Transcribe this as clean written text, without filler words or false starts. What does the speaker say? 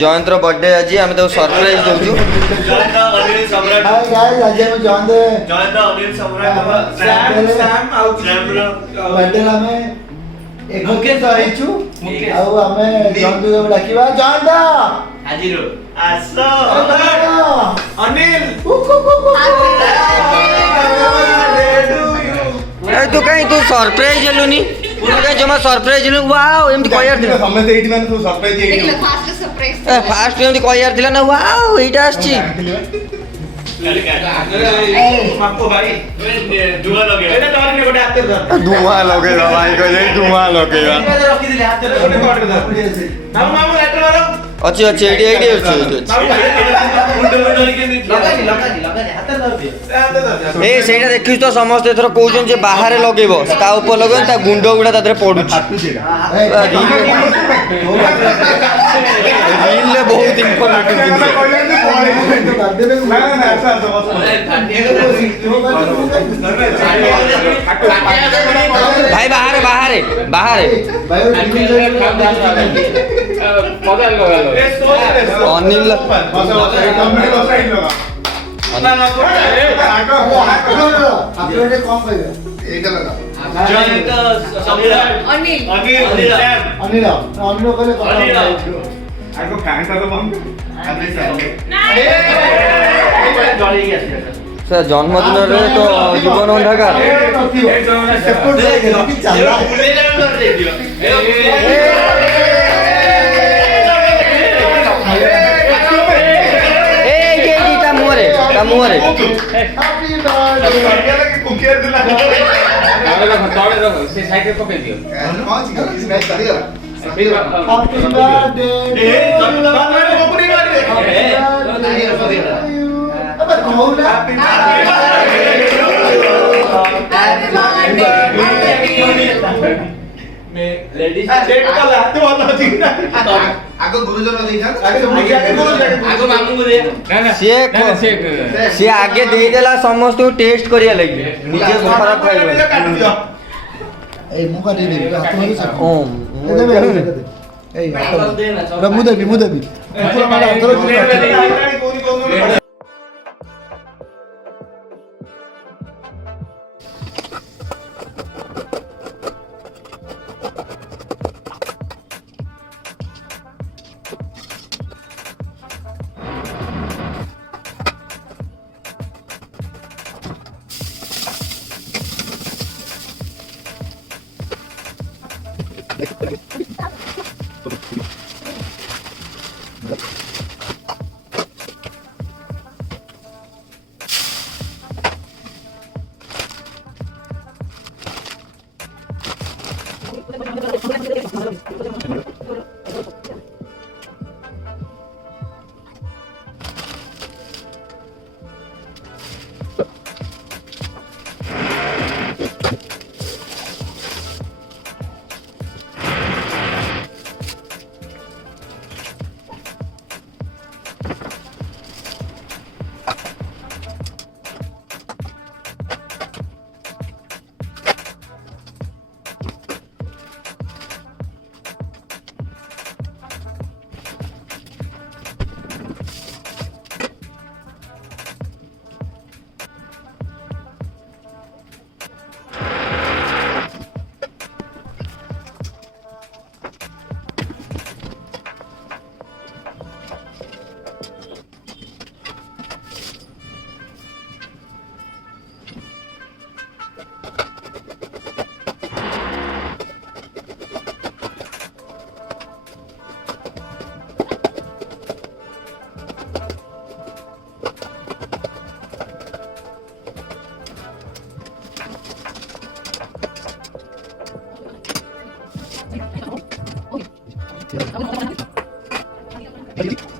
जयंतर birthday आज आम तो सरप्राइज दउछु जयंत अनिल सम्राट हाय गाइस आज हम जयंत अनिल सम्राट सैम बर्थडे में एक मुकेश आइछु आउ हमें जयंत को डाकिबा जयंत हाजिर आसो अनिल तू कहीं तू सरप्राइज हेलुनी कहीं जमा सरप्राइज हेलु वाओ एमती कहयार दिला समझते एटी मैंने तो सरप्राइज देखला फास्ट सरप्राइज फास्ट एमती कहयार दिला ना वाओ एटा आछी मापो भाई धुआं लगे एटा डर ने गोटे हाथ धर धुआं लगेगा भाई कहले धुआं लगेगा रखी दिले हाथ गोटे कट धर मामू मामू लेटर मारो अच्छी अच्छी एडी अच्छी मुंड धरि के लगानी हाथ धर दे हाथ धर ए सेटा देखिस तो समस्त एथर कहउछन जे बाहर लगेबो ता ऊपर लगन ता गुंड गुडा तादरे पडुछ रील ले बहुत इंपोर्टेंट भाई बाहर बाहर बाहर अनिल अपने कम कहियो एटा लगा जयंत सम्राट अनिल अनिल सैम अनिल अनिल कहले अनिल आको फैन ता तो बंद अरे जड़ी गया सर जन्मदिन रे तो जीवन अंधकार सेपट जाएगा चल रहा भूले जाओ कर दे दियो मुहरे हैप्पी बर्थडे लगे कुकियर दिला से साइकिल पकड़ दियो कौन सी गलती नहीं चली गया हैप्पी बर्थडे ए जन्मदिन में बबुनी मारी अब कौन हैप्पी में लेडीज सेट वाला तो वाला ठीक ना आको गुरुजन देखा आगे मामू को दे सी आगे दे देला समस्त को टेस्ट करिया लगी निजे खराब खाइबो ए मुका दे दे हाथ में से ओम ए हाथ मुदेबी पूरा मारा हाथ Thank you.